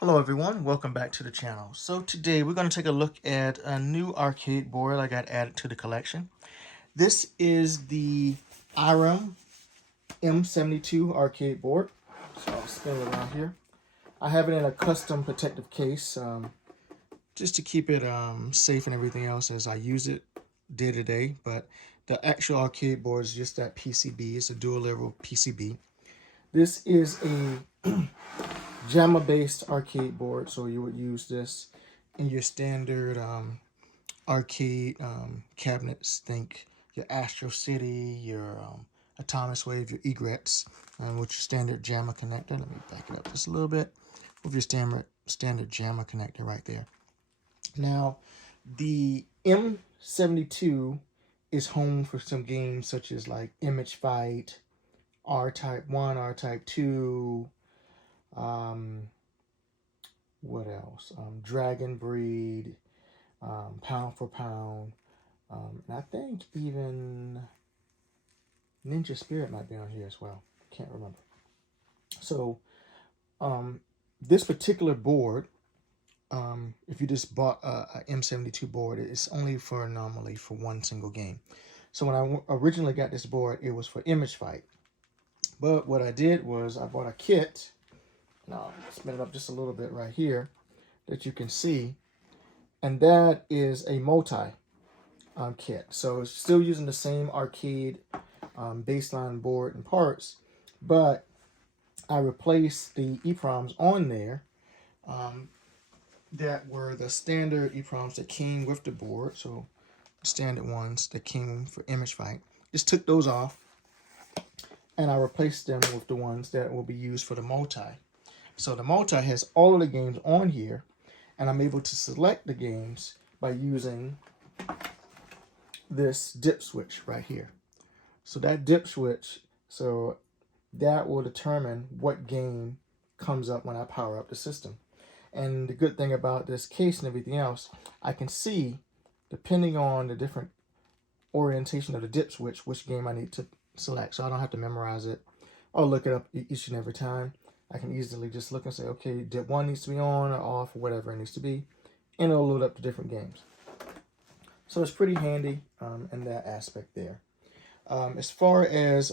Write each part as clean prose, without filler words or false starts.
Hello everyone, welcome back to the channel. So today we're going to take a look at a new arcade board I got added to the collection. This is the Irem M72 arcade board. So I'll spin it around here. I have it in a custom protective case just to keep it safe and everything else as I use it day to day. But the actual arcade board is just that PCB. It's a dual level PCB. This is a JAMA-based arcade board, so you would use this in your standard arcade cabinets. Think your Astro City, your Atomic Wave, your egrets, and with your standard JAMA connector. Let me back it up just a little bit. With your standard JAMA connector right there. Now, the M72 is home for some games such as like Image Fight, R-Type 1, R-Type 2, what else? Dragon Breed, Pound for Pound, and I think even Ninja Spirit might be on here as well. Can't remember. So this particular board, if you just bought a M72 board, it's only for normally for one single game. So when I originally got this board, it was for Image Fight. But what I did was I bought a kit. Now, I'll spin it up just a little bit right here that you can see. And that is a multi kit. So it's still using the same arcade baseline board and parts, but I replaced the EPROMs on there that were the standard EPROMs that came with the board. So the standard ones that came for Image Fight. Just took those off and I replaced them with the ones that will be used for the multi. So the multi has all of the games on here, and I'm able to select the games by using this dip switch right here. So that dip switch, so that will determine what game comes up when I power up the system. And the good thing about this case and everything else, I can see, depending on the different orientation of the dip switch, which game I need to select. So I don't have to memorize it or look it up each and every time. I can easily just look and say, okay, dip 1 needs to be on or off or whatever it needs to be, and it'll load up the different games. So it's pretty handy in that aspect there. As far as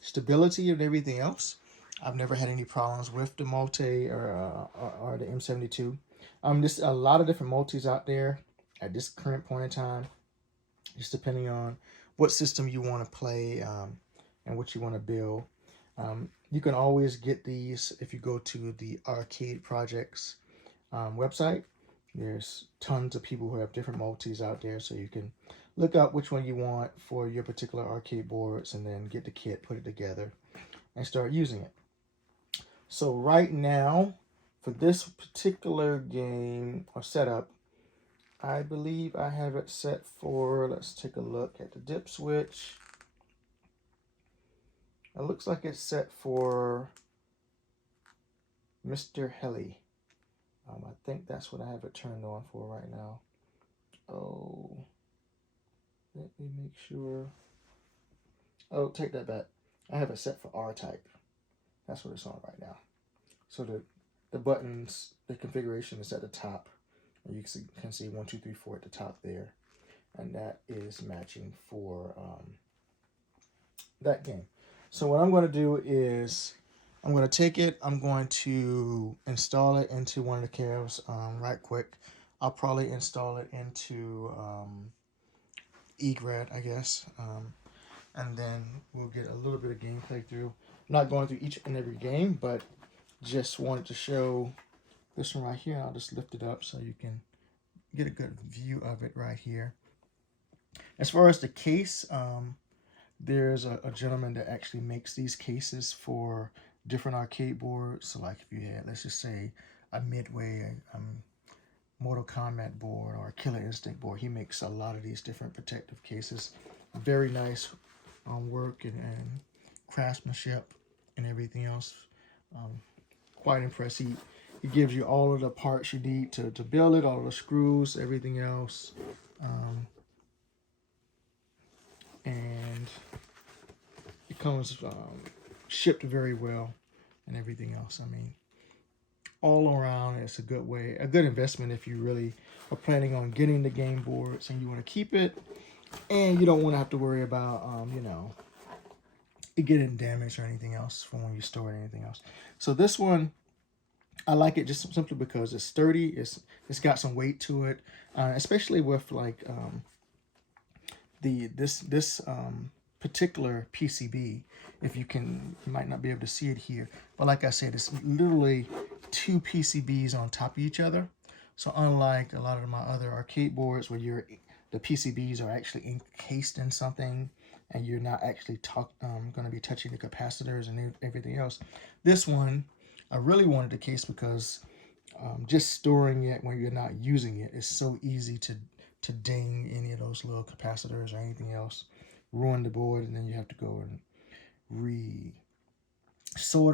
stability and everything else, I've never had any problems with the multi or the M72. There's a lot of different multis out there at this current point in time, just depending on what system you want to play and what you want to build. You can always get these if you go to the Arcade Projects website. There's tons of people who have different multis out there, so you can look up which one you want for your particular arcade boards and then get the kit, put it together, and start using it. So right now, for this particular game or setup, I believe I have it set for, let's take a look at the dip switch. It looks like it's set for Mr. Heli. I think that's what I have it turned on for right now. Oh, let me make sure. Oh, take that back. I have it set for R-Type. That's what it's on right now. So the buttons, the configuration is at the top. You can see 1, 2, 3, 4 at the top there. And that is matching for that game. So what I'm going to do is I'm going to take it. I'm going to install it into one of the cabs right quick. I'll probably install it into egret, I guess. And then we'll get a little bit of gameplay through. I'm not going through each and every game, but just wanted to show this one right here. I'll just lift it up so you can get a good view of it right here. As far as the case, there's a gentleman that actually makes these cases for different arcade boards. So like if you had, let's just say, a Midway, Mortal Kombat board or a Killer Instinct board, he makes a lot of these different protective cases. Very nice work and craftsmanship and everything else. Quite impressive. He gives you all of the parts you need to build it, all of the screws, everything else. And it comes shipped very well and everything else. I mean, all around, it's a good way, a good investment if you really are planning on getting the game boards and you want to keep it, and you don't want to have to worry about, you know, it getting damaged or anything else from when you store it or anything else. So this one, I like it just simply because it's sturdy. It's got some weight to it, especially with like this particular PCB. If you might not be able to see it here, but like I said, it's literally two PCBs on top of each other. So unlike a lot of my other arcade boards where the PCBs are actually encased in something and you're not actually going to be touching the capacitors and everything else, this one I really wanted the case because just storing it when you're not using it is so easy to ding any of those little capacitors or anything else, ruin the board, and then you have to go and re-solder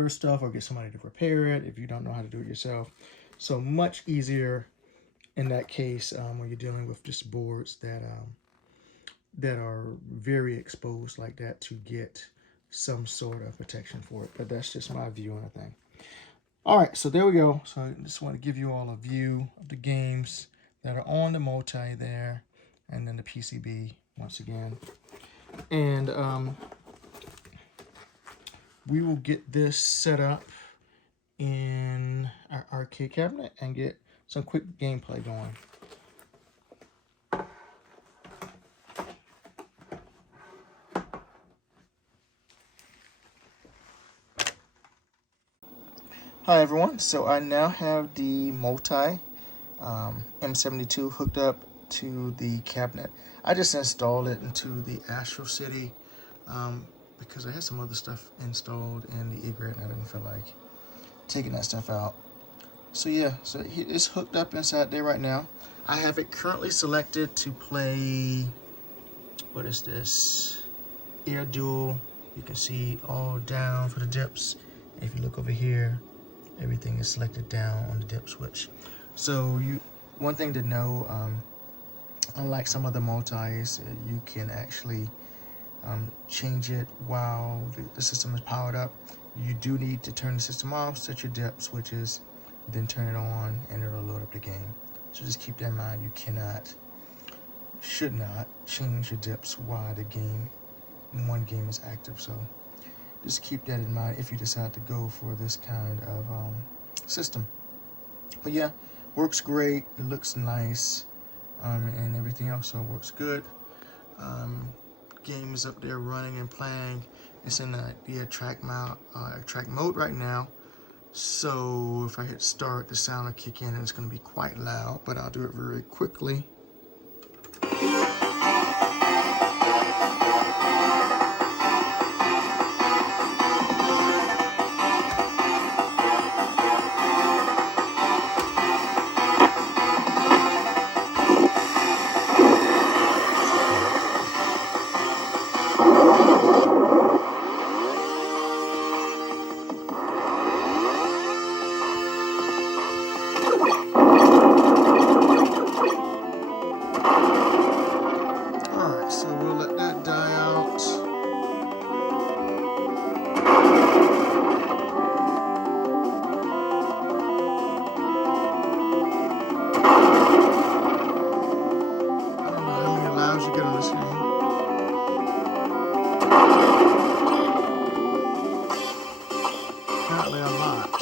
stuff or get somebody to repair it if you don't know how to do it yourself. So much easier in that case when you're dealing with just boards that are very exposed like that, to get some sort of protection for it. But that's just my view on the thing. All right, so there we go. So I just want to give you all a view of the games that are on the multi there, and then the PCB once again. And we will get this set up in our arcade cabinet and get some quick gameplay going. Hi everyone, so I now have the multi M72 hooked up to the cabinet. I just installed it into the Astro City because I had some other stuff installed in the egret and I didn't feel like taking that stuff out. So yeah, so it's hooked up inside there right now. I have it currently selected to play, what is this? Air Duel. You can see all down for the dips. If you look over here, everything is selected down on the dip switch. So one thing to know, unlike some other multis, you can actually change it while the system is powered up. You do need to turn the system off, set your dip switches, then turn it on, and it'll load up the game. So just keep that in mind. You should not change your dips while one game is active. So just keep that in mind if you decide to go for this kind of system. But yeah, works great. It looks nice, and everything else. So it works good. Game is up there running and playing. It's in the track mode right now. So if I hit start, the sound will kick in and it's going to be quite loud. But I'll do it very quickly. Apparently a lot.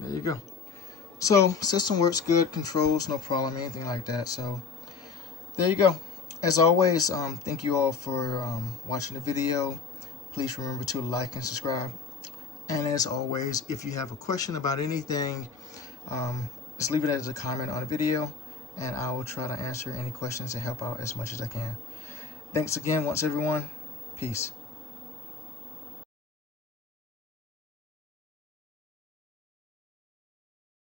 There you go. So system works good, controls no problem, anything like that. So there you go. As always, thank you all for watching the video. Please remember to like and subscribe. And as always, if you have a question about anything, just leave it as a comment on the video, and I will try to answer any questions and help out as much as I can. Thanks again once, everyone. Peace.